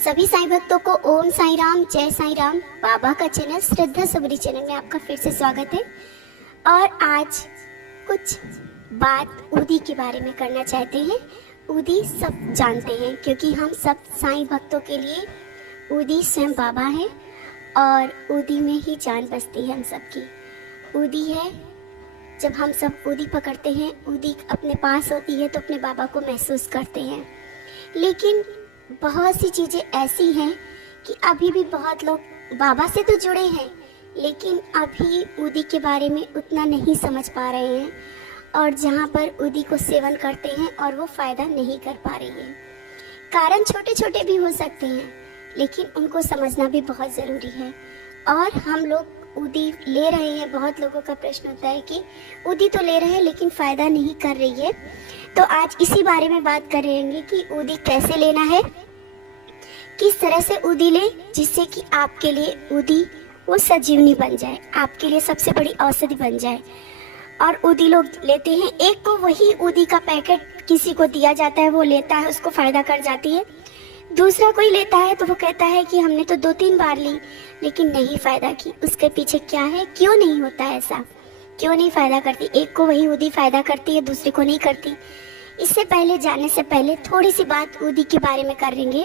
सभी साईं भक्तों को ओम साईं राम, जय साईं राम। बाबा का चैनल श्रद्धा सबरी चैनल में आपका फिर से स्वागत है। और आज कुछ बात ऊदी के बारे में करना चाहते हैं। ऊदी सब जानते हैं क्योंकि हम सब साईं भक्तों के लिए ऊदी स्वयं बाबा है और ऊदी में ही जान बसती है हम सबकी। ऊदी है, जब हम सब ऊदी पकड़ते हैं, ऊदी अपने पास होती है तो अपने बाबा को महसूस करते हैं। लेकिन बहुत सी चीज़ें ऐसी हैं कि अभी भी बहुत लोग बाबा से तो जुड़े हैं लेकिन अभी ऊदी के बारे में उतना नहीं समझ पा रहे हैं और जहाँ पर ऊदी को सेवन करते हैं और वो फ़ायदा नहीं कर पा रही है। कारण छोटे छोटे भी हो सकते हैं लेकिन उनको समझना भी बहुत ज़रूरी है। और हम लोग ऊदी ले रहे हैं, बहुत लोगों का प्रश्न होता है कि ऊदी तो ले रहे हैं लेकिन फ़ायदा नहीं कर रही है। तो आज इसी बारे में बात करेंगे कि ऊदी कैसे लेना है, किस तरह से ऊदी लें जिससे कि आपके लिए ऊदी वो सजीवनी बन जाए, आपके लिए सबसे बड़ी औषधि बन जाए। और ऊदी लोग लेते हैं, एक को वही ऊदी का पैकेट किसी को दिया जाता है, वो लेता है, उसको फ़ायदा कर जाती है। दूसरा कोई लेता है तो वो कहता है कि हमने तो 2-3 बार ली लेकिन नहीं फ़ायदा की। उसके पीछे क्या है, क्यों नहीं होता ऐसा, क्यों नहीं फ़ायदा करती? एक को वही ऊदी फ़ायदा करती है, दूसरे को नहीं करती। इससे पहले जाने से पहले थोड़ी सी बात ऊदी के बारे में करेंगे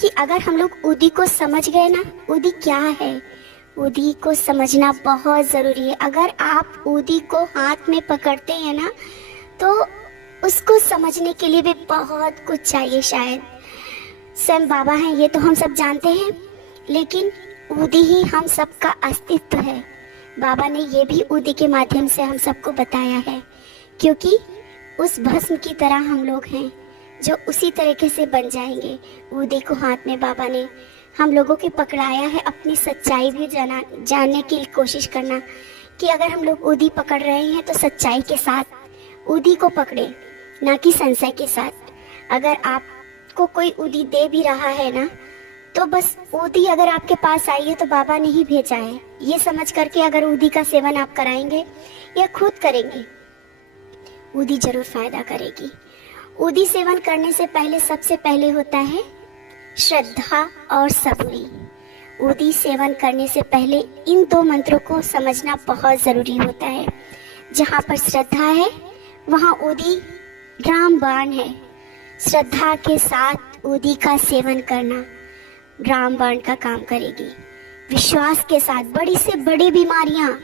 कि अगर हम लोग ऊदी को समझ गए ना, ऊदी क्या है, ऊदी को समझना बहुत ज़रूरी है। अगर आप ऊदी को हाथ में पकड़ते हैं ना तो उसको समझने के लिए भी बहुत कुछ चाहिए। शायद स्वयं बाबा हैं ये तो हम सब जानते हैं, लेकिन ऊदी ही हम सबका अस्तित्व है। बाबा ने ये भी ऊदी के माध्यम से हम सबको बताया है, क्योंकि उस भस्म की तरह हम लोग हैं जो उसी तरीके से बन जाएंगे। ऊदी को हाथ में बाबा ने हम लोगों के पकड़ाया है। अपनी सच्चाई भी जानने की कोशिश करना कि अगर हम लोग ऊदी पकड़ रहे हैं तो सच्चाई के साथ ऊदी को पकड़े, ना कि संशय के साथ। अगर आपको कोई ऊदी दे भी रहा है ना तो बस ऊदी अगर आपके पास आई है तो बाबा ने ही भेजा है, ये समझ करके अगर ऊदी का सेवन आप कराएंगे या खुद करेंगे, ऊदी जरूर फायदा करेगी। ऊदी सेवन करने से पहले सबसे पहले होता है श्रद्धा और सबूरी। ऊदी सेवन करने से पहले इन 2 मंत्रों को समझना बहुत ज़रूरी होता है। जहाँ पर श्रद्धा है वहाँ ऊदी रामबाण है। श्रद्धा के साथ ऊदी का सेवन करना रामबाण का काम करेगी। विश्वास के साथ बड़ी से बड़ी बीमारियाँ,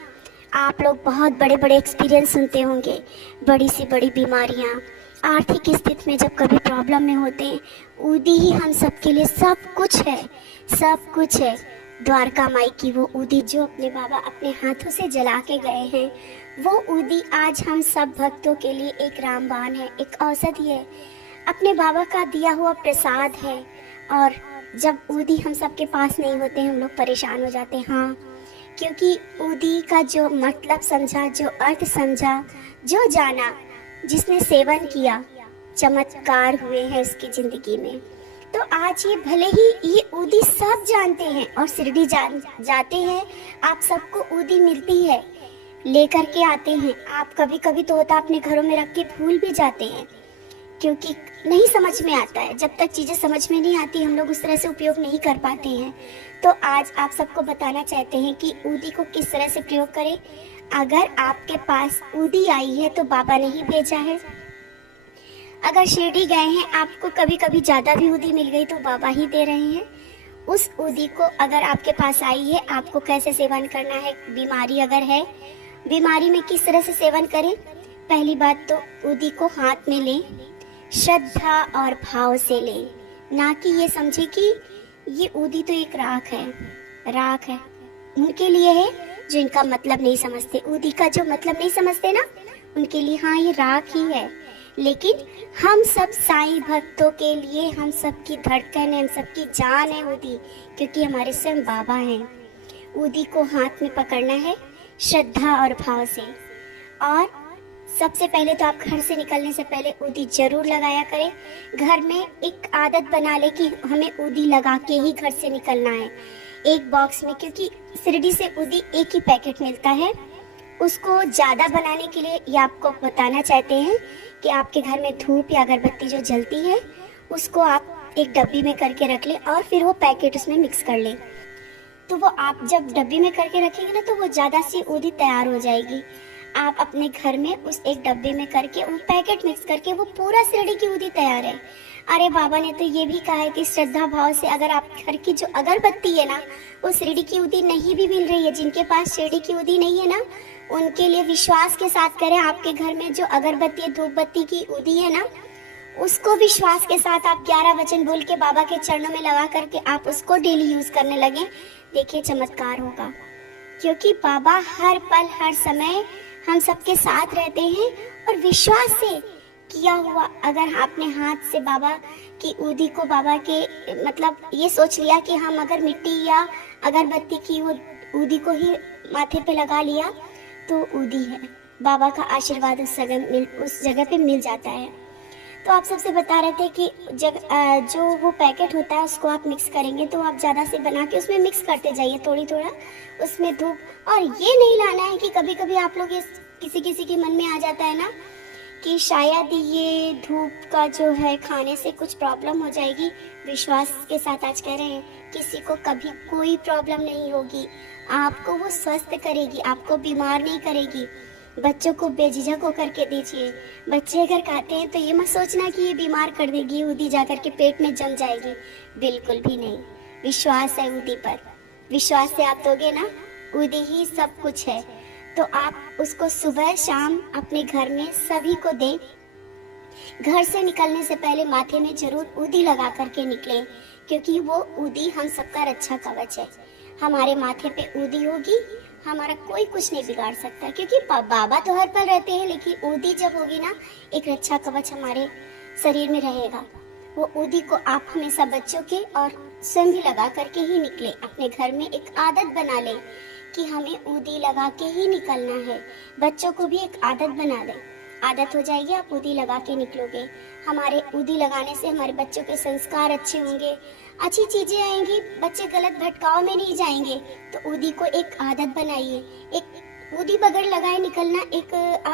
आप लोग बहुत बड़े बड़े एक्सपीरियंस सुनते होंगे, बड़ी से बड़ी बीमारियाँ, आर्थिक स्थिति में जब कभी प्रॉब्लम में होते हैं, ऊदी ही हम सब के लिए सब कुछ है, सब कुछ है। द्वारका माई की वो ऊदी जो अपने बाबा अपने हाथों से जला के गए हैं, वो ऊदी आज हम सब भक्तों के लिए एक रामबाण है, एक औषधि है, अपने बाबा का दिया हुआ प्रसाद है। और जब ऊदी हम सब के पास नहीं होते हम लोग परेशान हो जाते हैं। हाँ, क्योंकि ऊदी का जो मतलब समझा, जो अर्थ समझा, जो जाना, जिसने सेवन किया, चमत्कार हुए हैं उसकी ज़िंदगी में। तो आज ये भले ही ये ऊदी सब जानते हैं और शिरडी जाते हैं, आप सबको ऊदी मिलती है, लेकर के आते हैं। आप कभी कभी तो होता अपने घरों में रख के भूल भी जाते हैं क्योंकि नहीं समझ में आता है। जब तक चीज़ें समझ में नहीं आती हम लोग उस तरह से उपयोग नहीं कर पाते हैं। तो आज आप सबको बताना चाहते हैं कि ऊदी को किस तरह से प्रयोग करें। अगर आपके पास ऊदी आई है तो बाबा ने ही भेजा है। अगर शिरडी गए हैं, आपको कभी कभी ज़्यादा भी ऊदी मिल गई तो बाबा ही दे रहे हैं। उस ऊदी को अगर आपके पास आई है, आपको कैसे सेवन करना है, बीमारी अगर है, बीमारी में किस तरह से सेवन करें। पहली बात तो ऊदी को हाथ में लें, श्रद्धा और भाव से लें, ना कि ये समझे कि ये ऊदी तो एक राख है। राख है उनके लिए है जो इनका मतलब नहीं समझते, ऊदी का जो मतलब नहीं समझते ना, उनके लिए हाँ ये राख ही है। लेकिन हम सब साईं भक्तों के लिए हम सब की धड़कन है, हम सब की जान है ऊदी, क्योंकि हमारे स्वयं बाबा हैं। ऊदी को हाथ में पकड़ना है श्रद्धा और भाव से। और सबसे पहले तो आप घर से निकलने से पहले ऊदी जरूर लगाया करें। घर में एक आदत बना ले कि हमें ऊदी लगा के ही घर से निकलना है, एक बॉक्स में, क्योंकि शिरडी से ऊदी एक ही पैकेट मिलता है। उसको ज़्यादा बनाने के लिए ये आपको बताना चाहते हैं कि आपके घर में धूप या अगरबत्ती जो जलती है उसको आप एक डब्बी में करके रख लें और फिर वो पैकेट उसमें मिक्स कर लें। तो वो आप जब डब्बी में करके रखेंगे ना तो वो ज़्यादा सी ऊदी तैयार हो जाएगी। आप अपने घर में उस एक डब्बे में करके वो पैकेट मिक्स करके वो पूरा शिरडी की ऊदी तैयार है। अरे बाबा ने तो ये भी कहा है कि श्रद्धा भाव से अगर आप घर की जो अगरबत्ती है ना वो शिरडी की ऊदी नहीं भी मिल रही है, जिनके पास शिरडी की ऊदी नहीं है ना उनके लिए विश्वास के साथ करें। आपके घर में जो अगरबत्ती धूप बत्ती की ऊदी है ना उसको विश्वास के साथ आप 11 वचन बोल के बाबा के चरणों में लगा करके आप उसको डेली यूज करने लगे, देखिए चमत्कार होगा। क्योंकि बाबा हर पल हर समय हम सबके साथ रहते हैं और विश्वास से किया हुआ अगर आपने हाथ से बाबा की ऊदी को बाबा के मतलब ये सोच लिया कि हम अगर मिट्टी या अगरबत्ती की वो ऊदी को ही माथे पे लगा लिया तो ऊदी है, बाबा का आशीर्वाद उस जगह पे मिल जाता है। तो आप सबसे बता रहे थे कि जो वो पैकेट होता है उसको आप मिक्स करेंगे तो आप ज़्यादा से बना के उसमें मिक्स करते जाइए थोड़ी थोड़ा उसमें धूप। और ये नहीं लाना है कि कभी कभी आप लोग किसी के मन में आ जाता है ना कि शायद ये धूप का जो है खाने से कुछ प्रॉब्लम हो जाएगी। विश्वास के साथ आज कह रहे हैं किसी को कभी कोई प्रॉब्लम नहीं होगी, आपको वो स्वस्थ करेगी, आपको बीमार नहीं करेगी। बच्चों को बेझिझक होकर के दीजिए। बच्चे अगर खाते हैं तो ये मत सोचना कि ये बीमार कर देगी, ऊदी जाकर के पेट में जम जाएगी, बिल्कुल भी नहीं। विश्वास है ऊदी पर, विश्वास से आप दोगे ना ऊदी ही सब कुछ है। तो आप उसको सुबह शाम अपने घर में सभी को दें। घर से निकलने से पहले माथे में जरूर ऊदी लगा करके निकलें, क्योंकि वो ऊदी हम सबका रक्षा कवच है। हमारे माथे पे ऊदी होगी हमारा कोई कुछ नहीं बिगाड़ सकता, क्योंकि बाबा तो हर पल रहते हैं, लेकिन ऊदी जब होगी ना एक रक्षा कवच हमारे शरीर में रहेगा। वो ऊदी को आप हमेशा बच्चों के और स्वयं भी लगा करके ही निकले। अपने घर में एक आदत बना लें कि हमें ऊदी लगा के ही निकलना है। बच्चों को भी एक आदत बना दें, आदत हो जाएगी, आप ऊदी लगा के निकलोगे। हमारे ऊदी लगाने से हमारे बच्चों के संस्कार अच्छे होंगे, अच्छी चीजें आएंगी, बच्चे गलत भटकाव में नहीं जाएंगे। तो ऊदी को एक आदत बनाइए। एक ऊदी बगैर लगाए निकलना एक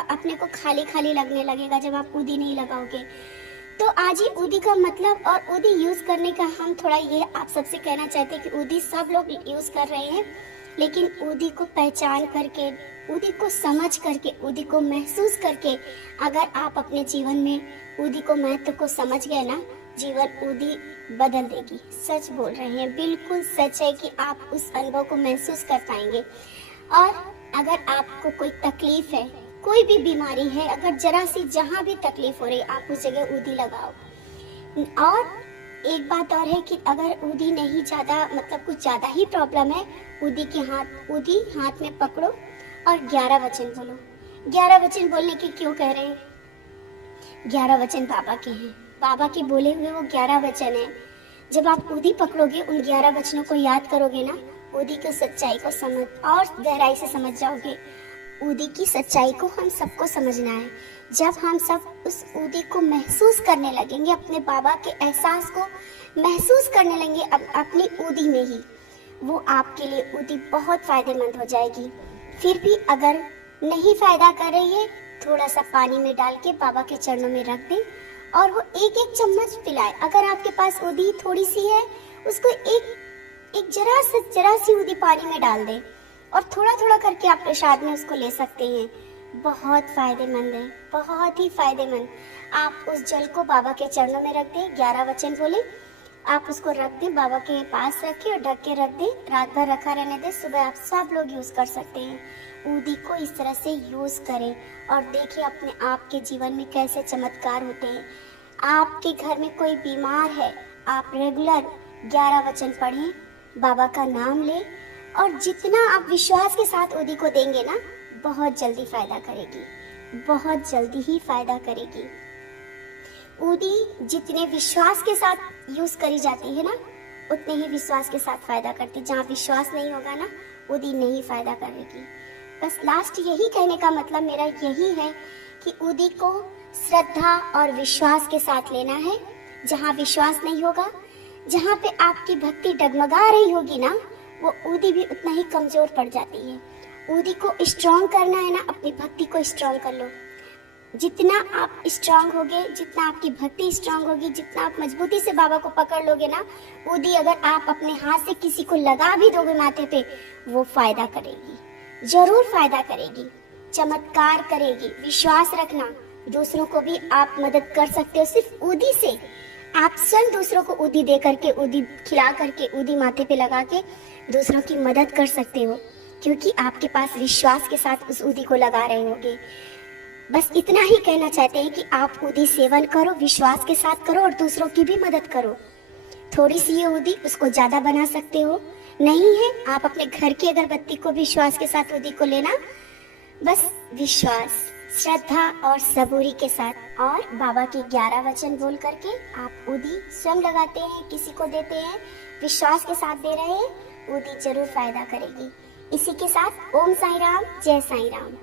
अपने को खाली खाली लगने लगेगा जब आप ऊदी नहीं लगाओगे। तो आज ही ऊदी का मतलब और ऊदी यूज करने का हम थोड़ा ये आप सबसे कहना चाहते हैं कि ऊदी सब लोग यूज कर रहे हैं, लेकिन ऊदी को पहचान करके, ऊदी को समझ करके, ऊदी को महसूस करके अगर आप अपने जीवन में ऊदी को महत्व को समझ गए ना, जीवन ऊदी बदल देगी। सच बोल रहे हैं, बिल्कुल सच है कि आप उस अनुभव को महसूस कर पाएंगे। और अगर आपको कोई तकलीफ है, कोई भी बीमारी है, अगर जरा सी जहाँ भी तकलीफ हो रही है आप उस जगह ऊदी लगाओ। और एक बात और है कि अगर ऊदी नहीं ज्यादा मतलब कुछ ज्यादा ही प्रॉब्लम है, ऊदी हाथ में पकड़ो और 11 वचन बोलो। 11 वचन बोलने के क्यों कह रहे हैं? 11 वचन बाबा के हैं, बाबा के बोले हुए वो 11 वचन है। जब आप ऊदी पकड़ोगे, उन 11 वचनों को याद करोगे ना, ऊदी की सच्चाई को समझ और गहराई से समझ जाओगे। ऊदी की सच्चाई को हम सबको समझना है। जब हम सब उस ऊदी को महसूस करने लगेंगे, अपने बाबा के एहसास को महसूस करने लगेंगे अपनी ऊदी में ही, वो आपके लिए ऊदी बहुत फायदेमंद हो जाएगी। फिर भी अगर नहीं फायदा कर रही है, थोड़ा सा पानी में डाल के बाबा के चरणों में रख दें और वो एक एक चम्मच पिलाए। अगर आपके पास ऊदी थोड़ी सी है, उसको एक जरा सी ऊदी पानी में डाल दें और थोड़ा थोड़ा करके आप प्रसाद में उसको ले सकते हैं। बहुत फायदेमंद है, बहुत ही फायदेमंद। आप उस जल को बाबा के चरणों में रख दें, 11 वचन बोले, आप उसको रख दें, बाबा के पास रखें और ढक के रख दें, रात भर रखा रहने दें। सुबह आप सब लोग यूज कर सकते हैं। ऊदी को इस तरह से यूज करें और देखिए अपने आप के जीवन में कैसे चमत्कार होते हैं। आपके घर में कोई बीमार है, आप रेगुलर 11 वचन पढ़ें, बाबा का नाम लें और जितना आप विश्वास के साथ ऊदी को देंगे ना, बहुत जल्दी फायदा करेगी, बहुत जल्दी ही फायदा करेगी। ऊदी जितने विश्वास के साथ यूज करी जाती है ना, उतने ही विश्वास के साथ फायदा करती। जहाँ विश्वास नहीं होगा ना, ऊदी नहीं फायदा करेगी। बस लास्ट यही कहने का मतलब मेरा यही है कि ऊदी को श्रद्धा और विश्वास के साथ लेना है। जहाँ विश्वास नहीं होगा, जहाँ पे आपकी भक्ति डगमगा रही होगी ना, वो ऊदी भी उतना ही कमजोर पड़ जाती है। ऊदी को स्ट्रॉन्ग करना है ना, अपनी भक्ति को स्ट्रॉन्ग कर लो। जितना आप स्ट्रांग होगे, जितना आपकी भक्ति स्ट्रांग होगी, जितना आप मजबूती से बाबा को पकड़ लोगे ना, ऊदी अगर आप अपने हाथ से किसी को लगा भी दोगे माथे पे, वो फायदा करेगी, जरूर फायदा करेगी, चमत्कार करेगी। विश्वास रखना, दूसरों को भी आप मदद कर सकते हो सिर्फ ऊदी से। आप स्वयं दूसरों को ऊदी दे करके, ऊदी खिला करके, ऊदी माथे पे लगा के दूसरों की मदद कर सकते हो, क्योंकि आपके पास विश्वास के साथ उस ऊदी को लगा रहे होगे। बस इतना ही कहना चाहते हैं कि आप ऊदी सेवन करो, विश्वास के साथ करो और दूसरों की भी मदद करो। थोड़ी सी ये ऊदी, उसको ज़्यादा बना सकते हो, नहीं है आप अपने घर की अगरबत्ती को विश्वास के साथ ऊदी को लेना, बस विश्वास, श्रद्धा और सबूरी के साथ। और बाबा के 11 वचन बोल करके आप ऊदी स्वयं लगाते हैं, किसी को देते हैं, विश्वास के साथ दे रहे हैं, ऊदी जरूर फायदा करेगी। इसी के साथ ओम साईं राम, जय साईं राम।